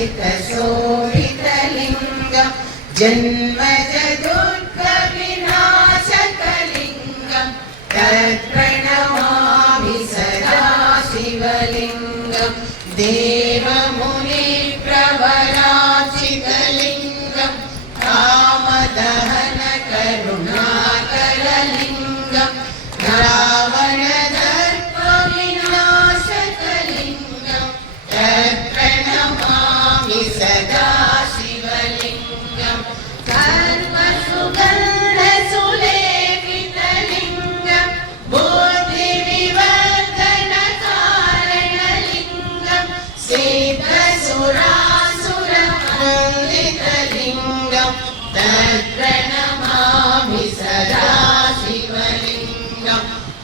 सितशोभितलिङ्गं जन्मज दुर्गविनाशकलिङ्गं तत्प्रणमामि सदा शिवलिङ्गं देवमुनिप्रवराचितलिङ्गं कामदहन करुणाकरलिङ्गं रावणदर्पविनाशकलिङ्गं तत्प्रणमामि सदा शिवलिङ्गं सर्वसुगन्धसुलेपितलिङ्गं बुद्धिविवर्धनकारणलिङ्गं सिद्धसुरासुरवन्दितलिङ्गं तत्प्रणमामि सदा शिवलिङ्गं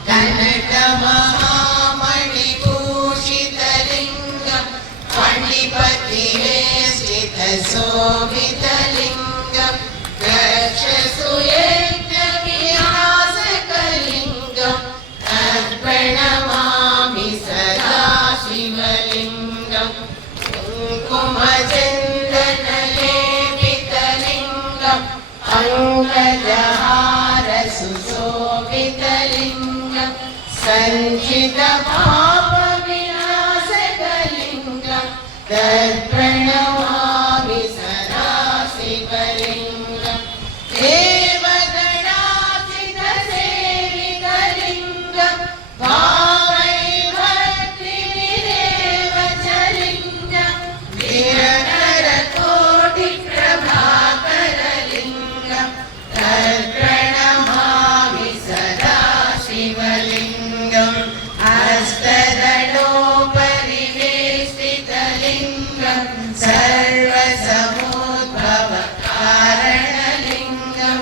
कनकमहामणिभूषितलिङ्गं फणिपतिवेष्टितशोभितलिङ्गं दक्षसुयज्ञविनाशकलिङ्गं तत्प्रणमामि सदा शिवलिङ्गं कुङ्कुमचन्दनलेपितलिङ्गं अङ्गजहारसुशोभितलिङ्गं सञ्चितपापविनाशकलिङ्गं तत्प्रणमामि सदा शिवलिङ्गं देवगणार्चितसेवितलिङ्गं भावैर्भक्तिनिरेवचलिङ्गं निरतरकोटिप्रभाकरलिङ्गं तत्प्रणमामि सदा शिवलिङ्गं हस्तदलोपरिवेष्टितलिङ्गं सर्वसमुद्भवकारणलिङ्गं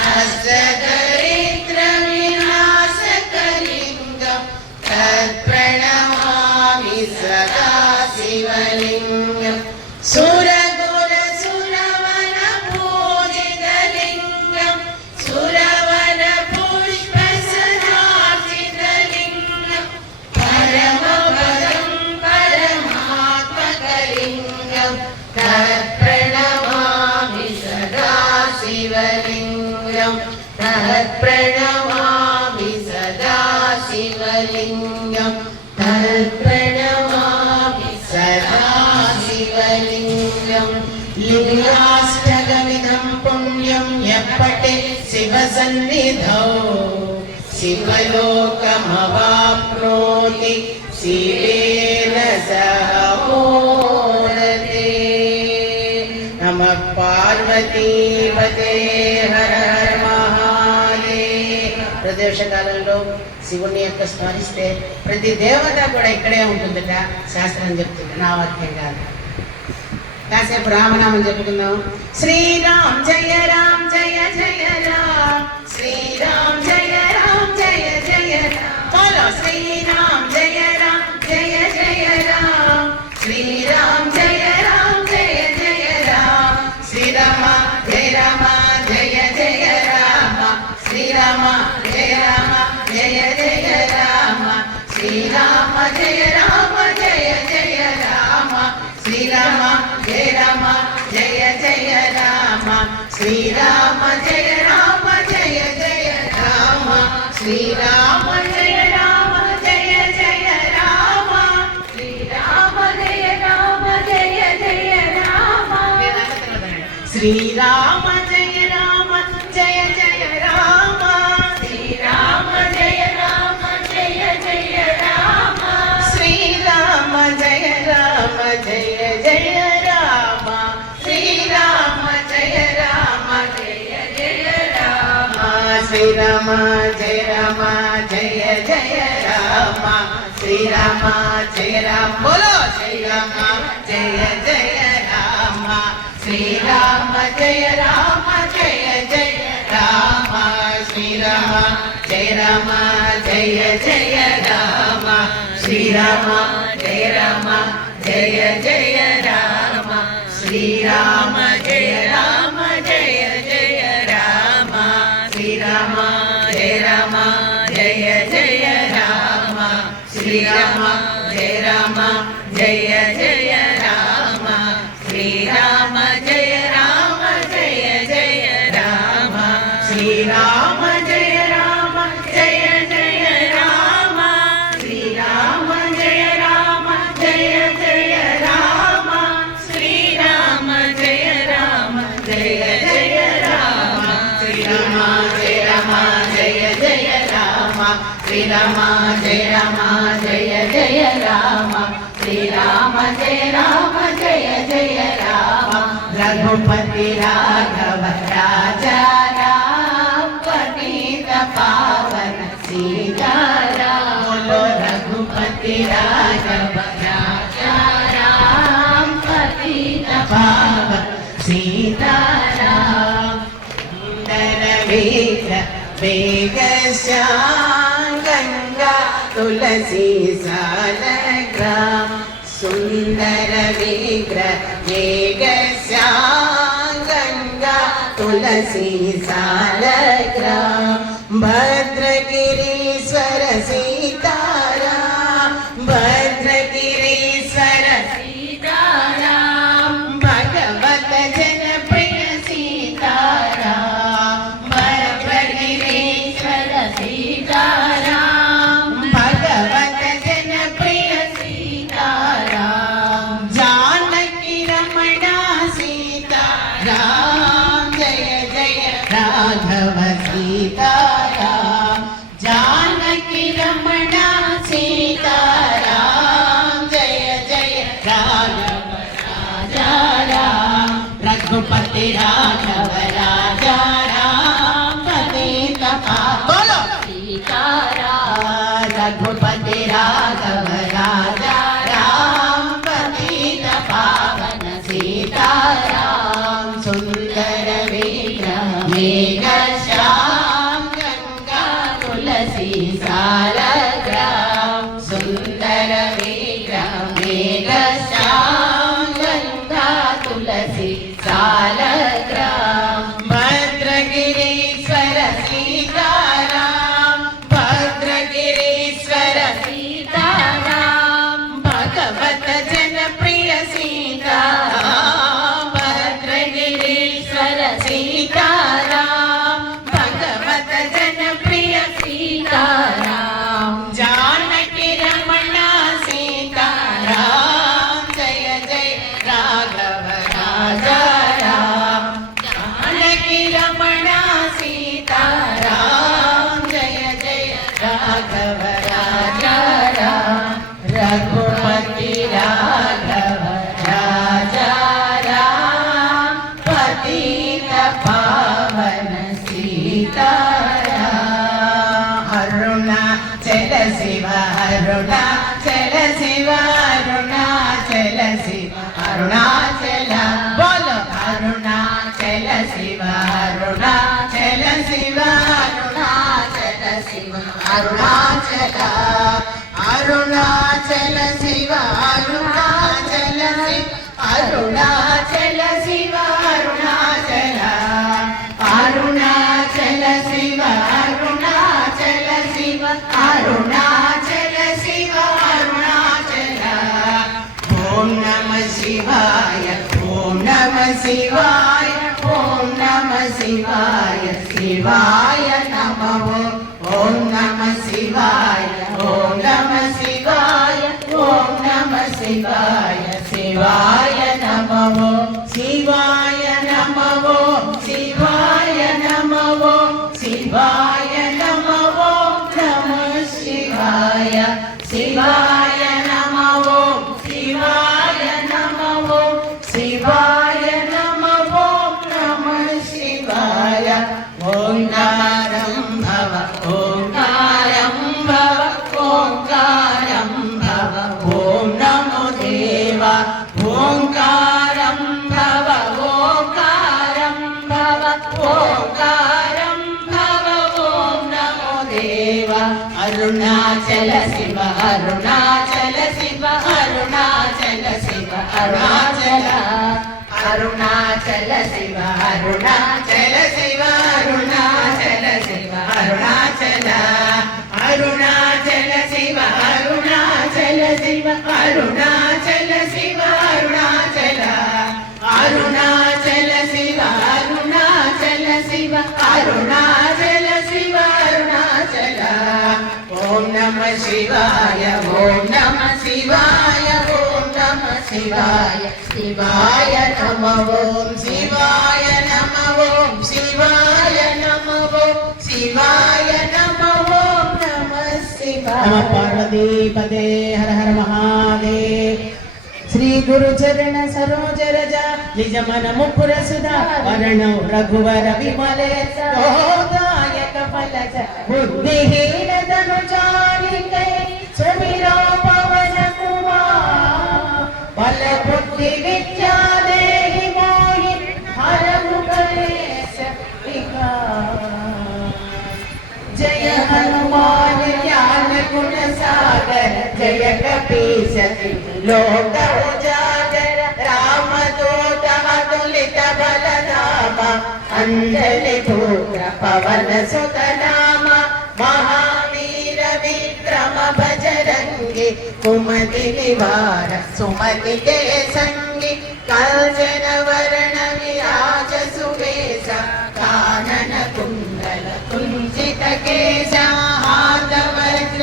हस्तदरिद्रविनाशकलिङ्गं तत्प्रणमामि सदा शिवलिङ्गं सुरगुरसुरवनपूजितलिङ्गं सुरवनपुष्पसदार्चितलिङ्गं परमपदं परमात्मकलिङ्गं तत्प्रणमामि सदा शिवलिङ्गं तत्प्रणमामि सदा शिवलिङ्गं तत्प्रणमामि सदा शिवलिङ्गं लिङ्गाष्टकमिदं पुण्यं यः पठेत् शिवसन्निधौ शिवलोकमवाप्नोति शिवेन सह मोदते नमः पार्वतीपते हर हर మహాదేవ్. ప్రదోష కాలంలో శివుని యొక్క స్మరిస్తే ప్రతి దేవత కూడా ఇక్కడే ఉంటుందట శాస్త్రం చెప్తుంది, నా వాక్యం కాదు. కాసేపు రామనామం చెప్పుకుందాం. శ్రీరామ్ జయ రామ్ జయ జయ రామ్, శ్రీరామ్ జయ రామ్ జయ జయ రామ్, బోలో శ్రీరామ్ జయ రామ్ జయ జయ రామ్, శ్రీరామ్ జయ రామ్ జయ జయ రామ్, శ్రీరామ జయ రామ జయ జయ రామ, శ్రీరామ జయ రామ జయ జయ రామ, శ్రీరామ జయ రామ జయ జయ రామ, శ్రీరామ జయ రామ జయ జయ రామ, శ్రీరామ జయ రామ జయ జయ రామ, శ్రీరామ జయ రామ జయ జయ రామ, శ్రీరామ జయ రామ జయ జయ రామ, శ్రీరామ జయ రామ జయ జయ రామ, శ్రీరామ జయ రామ జయ జయ రామ, శ్రీరామ జయ రామ జయ జయ రామ, శ్రీరామ జయ రామ జయ జయ రామ, శ్రీరామ జయ రామ జయ జయ రామ, శ్రీరామ జయ రామ, బోలో శ్రీరామ జయ జయ రామ, శ్రీరామ జయ రామ జయ జయ రామ, శ్రీరామ జయ రామ జయ జయ రామ, శ్రీరామ జయ రామ జయ జయ రామ, శ్రీరామ జయ రామ జయ జయ రామ, శ్రీరామ జయ రామ జయ జయ రామ, శ్రీరామ జయ రామ జయ జయ రామ, శ్రీరామ జయ రామ జయ జయ రామ శ్రీరామ జయ రామ జయ జయ రామ రఘుపతి రాఘవ రాజా రామ పతిత పావన సీతారామ రఘుపతి రాఘవ రాజా రామ పతిత పావన సీతారామ సుందర వీర वेगश्याम गंगा तुलसी सालग्राम सुंदर विग्रह वेगश्याम गंगा तुलसी सालग्राम भद्रगिरीश्वर सीताराम भद्रगिरीश्वर सीताराम भगवत जनप्रिय सीताराम सीताराम भगवत जनप्रिय सीताराम जानकी रमणा सीताराम जय जय राघव सीताराम जानकी रमणा सीताराम जय जय राघव राजा राम रघुपति राघव राजा राम पतित पावन रघुपति राघव राजा राम पतित पावन सीताराम सुंदर विग्रह मेघश्याम गंगा तुलसी सालग्राम सुंदर विग्रह मेघश्याम गंगा तुलसी सालग्राम भद्रगिरीश्वर सीताराम भद्रगिरीश्वर सीताराम भगवत जनप्रिय सीताराम भद्रगिरीश्वर सीताराम भगवत जनप्रिय सीताराम जानकी रमणा सीताराम जय जय राघव राजा राम जानकी रमणा सीताराम जय जय राघव राजा राम रघुपति राघव राजा राम पतित पावन सीताराम अरुणाचल शिव अरुणाचल शिव अरुणाचल शिव अरुणाचल बोलो अरुणाचल शिव अरुणाचल शिव अरुणाचल शिव अरुणाचल अरुणाचल शिव अरुणाचल शिव अरुणाचल शिव अरुणाचल अरुणाचल शिव अरुणाचल शिव अरुणाचल शिव अरुणाचल ओम नमः शिवाय ओम नमः शिवाय ओम नमः शिवाय शिवाय नमः ओम नमः शिवाय ओम नमः शिवाय ओम नमः शिवाय शिवाय नमः शिवाय नमः शिवाय नमः शिवाय नमः नमः शिवाय शिवाय नमः शिवाय नमः शिवाय नमः नमः शिवाय ओंकारं भव ओंकारं भव ओंकारं भव ओम नमो देव ओंकारं भव ओंकारं भव ओंकारं भव ओम नमो देव अरुणाचल शिव अरुणाचल शिव अरुणाचल शिव अरुणाचल अरुणाचल शिव अरुणाचल शिव अरुणाचल शिव अरुणाचल अरुणाचल शिव अरुणाचल शिव अरुणाचल शिव अरुणाचल अरुणाचल शिव अरुणाचल शिव अरुणाचल शिव अरुणाचल ओम नमः शिवाय ओम नमः शिवाय ओम नमः शिवाय शिवाय नमः ओम शिवाय नमः ओम शिवाय नमः ओम शिवाय नमः ओम नमः नमः पार्वती पते हर हर महादेव। श्री गुरु चरण सरोज रजा निज मन मुकुर सुधा वर्ण रघुवर विमले दायक फलज बुद्धिहीन तनु जानिके सुमिरो पवन कुमार बल बुद्धि विद्या देहि मोहि हरहु कलेश विकार। जय हनुमान ज्ञान गुण सागर जय कपीस लोक उजागर राम दूत अतुलित बल धामा अंजलि पुत्र पवन सुत नामा महावीर विक्रम बजरंगी कुमति निवार सुमति के संगी कंचन वरण विराज सुवेशा कानन कुंडल कुंचित केशा हाथ वज्र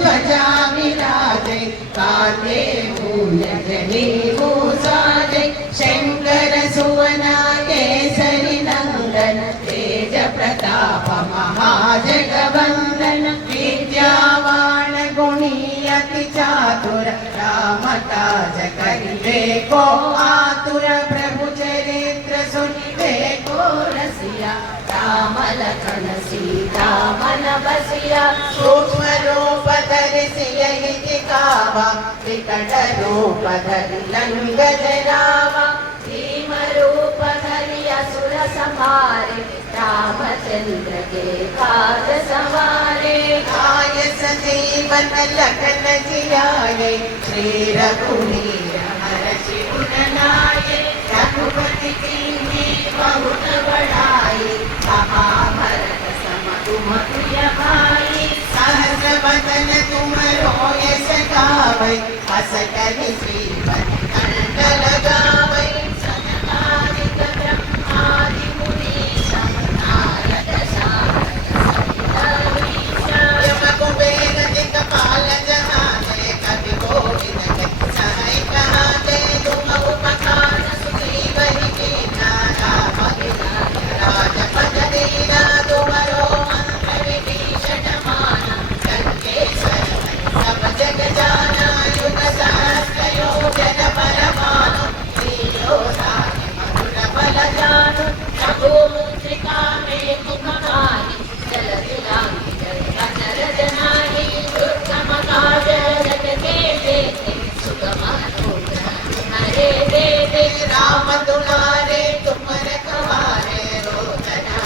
ध्वजा विराजे कांधे मूलधनी भूषाजे शंकर सुवन केसरी नंदन तेज प्रताप महाजगवंदन विद्यावान गुणी अति चातुर राम काज करिबे को आतुर प्रभु चरित्र सुनिबे को रसिया राम लखन सीता मन बसिया सूक्ष्म रूप धरि सियहि दिखावा विकट रूप धरि लंक जरावा भीम रूप धरि असुर संहारे रामचंद्र के काज सवारे आय संजीवन लखन जियाए श्री रघुवीर हर्षि उर लाए रघुपति कीन्ही बहुत बड़ाई महाभारत सम तुम प्रिय भाई सहस्र वदन तुम रोयस गावै हस कहि श्रीपति कंठ लगावै सनकादिक ब्रह्मादि मुनीश नारद शारद यम कुबेर दिक्पाल जहाते कवि गोविंद सहाय कहाते तुम उपकार सुग्रीवहि कीन्हा राम राजपद दीना तुमरो मंत्र विभीषण माना लंकेश्वर सब जग जाना युग सहस्र योजन परमाणु श्रीयोधानि मधुर बल जानु रघुमुद्रिका में मुखमाहि जलधि लांघि जलधर जनाहि दुर्गम काज जगत के जेते सुगम अनुग्रह हरे देते राम दुलारे तुम रखवारे रोदना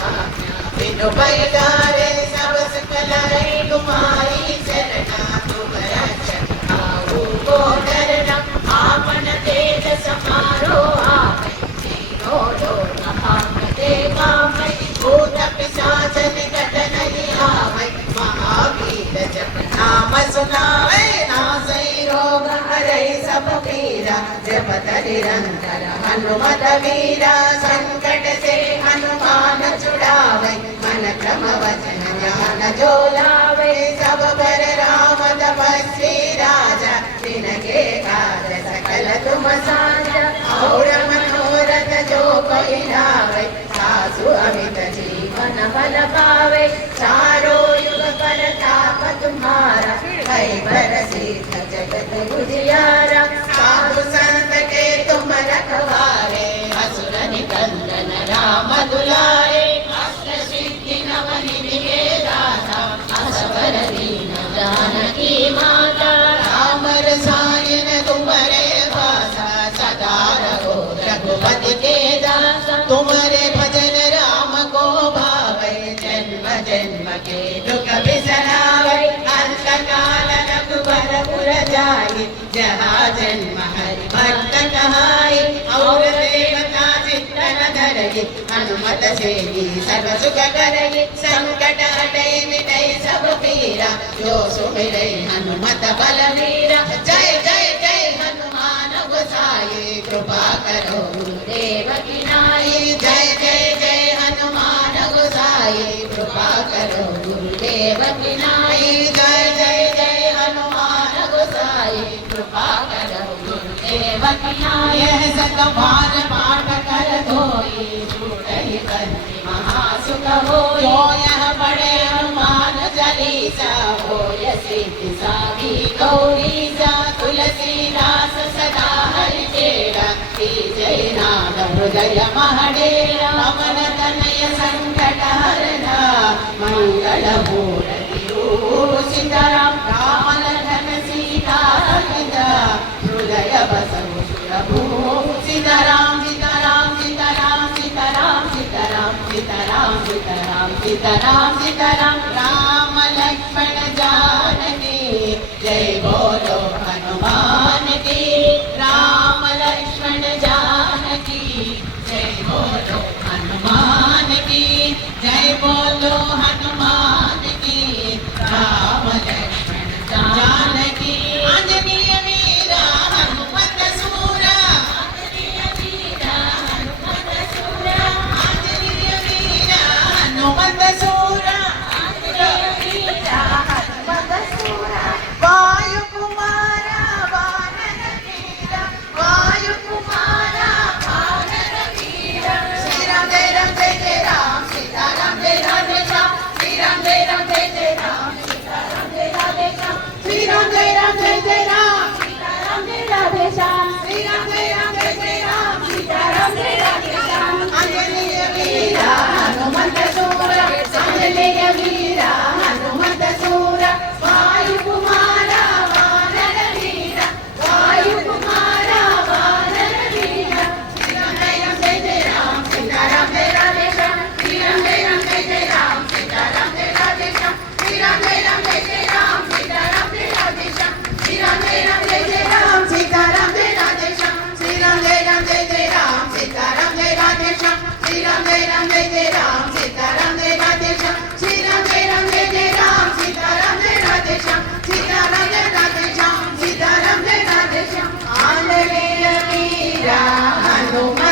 बिनु पैगारे सब सकल है तुम्हारी शरणा तुम रक्षक आओ को डरना आपन तेज समारो आपे तीनों लोक हांकते कांपे भूत पिशाच निकट नहीं आवे महावीर जप नाम सुनावे नासै रोग हरै सब पीरा जपत निरंतर हनुमत वीरा संकट से हनुमान छुड़ावे मन क्रम वचन ध्यान जो लावे सब पर राम तपस्वी राजा जिनके काज सकल तुम साजा और मनोरथ जो कोई लावे सासु अमित जीवन फल पावे चारों युग परताप तुम्हारा है प्रसिद्ध जगत उजियारा साधु संत के तुम रखवारे असुर निकंदन राम दुलारे अष्ट सिद्धि नव निधि के दाता असवर दीन जानकी माता राम रसायन तुम्हारे भाषा सदा रहो रघुपति के दासा तुम्हारे भजन राम को भावे जन्म जन्म के दुख बिसरावे अंत काल रघुबर पुर जाई जहाँ जन्म हरि भक्त कहाई और देवता चित्तन धरई हनुमत से सर्व सुख करई संकट हटई मिटई सब पीरा जो सुमिरै हनुमत बलवीरा जय जय जय हनुमान गोसाई कृपा करो गुरुदेव की नाई जय जय जय हनुमान गोसाई कृपा करो गुरुदेव की नाई जय जय जय हनुमान गोसाई कृपा करो गुरुदेव की नाई सतबार पाठ कर धोई छूटहि बंदी महासुख होई जो यह पढ़े हनुमान चालीसा होय सिद्धि गौरीचा तुलसीदास सदा हरिचेरा श्री जय नाद हृदय महाडेरा पवन तनय संकट हरणा मंगल मूर्ति सीताराम राम लखन सीता सहिता हृदय बसहु सुरभु सीताराम सीताराम सीताराम सीताराम सीताराम सीताराम सीताराम सीताराम सीताराम राम लक्ष्मण जानकी जय बोलो हनुमान की राम लक्ष्मण जानकी जय बोलो हनुमान की जय बोलो हनुमान की राम लक्ष्मण जानकी आंजनेय वीरा हनुमत सूरा आंजनेय वीरा हनुमत सूरा आंजनेय वीरा हनुमत सूरा आंजनेय वीरा हनुमत सूरा वायु कुमारा वानर वीरा वायु कुमारा वानर वीरा श्री राम जय राम सीताराम जय राधे श्याम श्री राम जय राम सीताराम जय राधे श्याम श्री राम जय राम सीताराम जय राधे श्याम श्री राम जय राम सीताराम जय राधे श्याम आंजनेय वीरा हनुमत सूरा आंजनेय वीरा हनुमत सूरा वायु कुमारा वानर वीरा वायु कुमारा वानर वीरा श्री राम जय राम सीताराम जय राधे श्याम श्री राम जय राम सीताराम जय राधे श्याम श्री राम जय राम सीताराम जय राधे श्याम श्री राम जय राम सीताराम जय राधे श्याम श्री राम जय राम सीताराम जय राधे श्याम श्री राम जय राम सीताराम जय राधे श्याम श्री राम जय राम सीताराम जय राधे श्याम श्री राम जय राम सीताराम जय राधे श्याम आंजनेय वीरा हनुमान